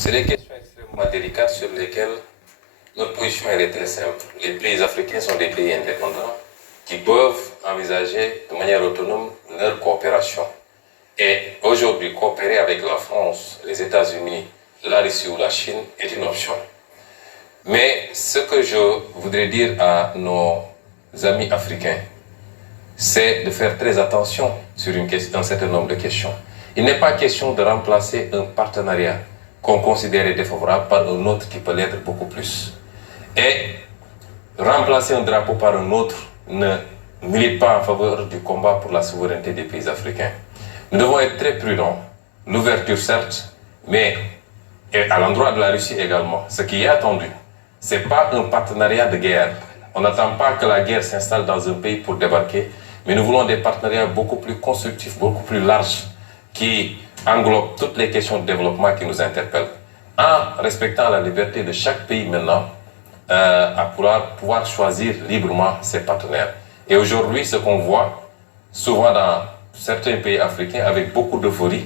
C'est des questions extrêmement délicates sur lesquelles notre position elle est très simple. Les pays africains sont des pays indépendants qui peuvent envisager de manière autonome leur coopération. Et aujourd'hui, coopérer avec la France, les États-Unis, la Russie ou la Chine est une option. Mais ce que je voudrais dire à nos amis africains, c'est de faire très attention sur un certain nombre de questions. Il n'est pas question de remplacer un partenariat qu'on considère défavorable par un autre qui peut l'être beaucoup plus. Et remplacer un drapeau par un autre ne milite pas en faveur du combat pour la souveraineté des pays africains. Nous devons être très prudents. L'ouverture certes, mais à l'endroit de la Russie également. Ce qui est attendu, ce n'est pas un partenariat de guerre. On n'attend pas que la guerre s'installe dans un pays pour débarquer, mais nous voulons des partenariats beaucoup plus constructifs, beaucoup plus larges, qui englobent toutes les questions de développement qui nous interpellent, en respectant la liberté de chaque pays maintenant à pouvoir choisir librement ses partenaires. Et aujourd'hui, ce qu'on voit souvent dans certains pays africains avec beaucoup d'euphorie,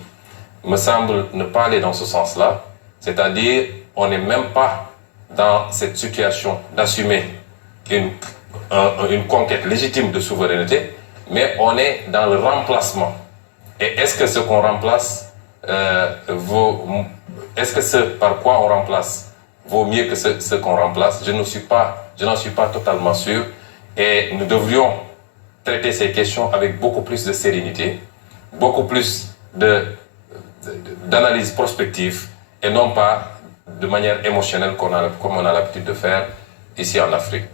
me semble ne pas aller dans ce sens-là, c'est-à-dire on n'est même pas dans cette situation d'assumer une conquête légitime de souveraineté, mais on est dans le remplacement. Et est-ce que ce qu'on remplace est-ce que ce par quoi on remplace vaut mieux que ce qu'on remplace? Je n'en suis pas totalement sûr. Et nous devrions traiter ces questions avec beaucoup plus de sérénité, beaucoup plus d'analyse prospective et non pas de manière émotionnelle comme on a l'habitude de faire ici en Afrique.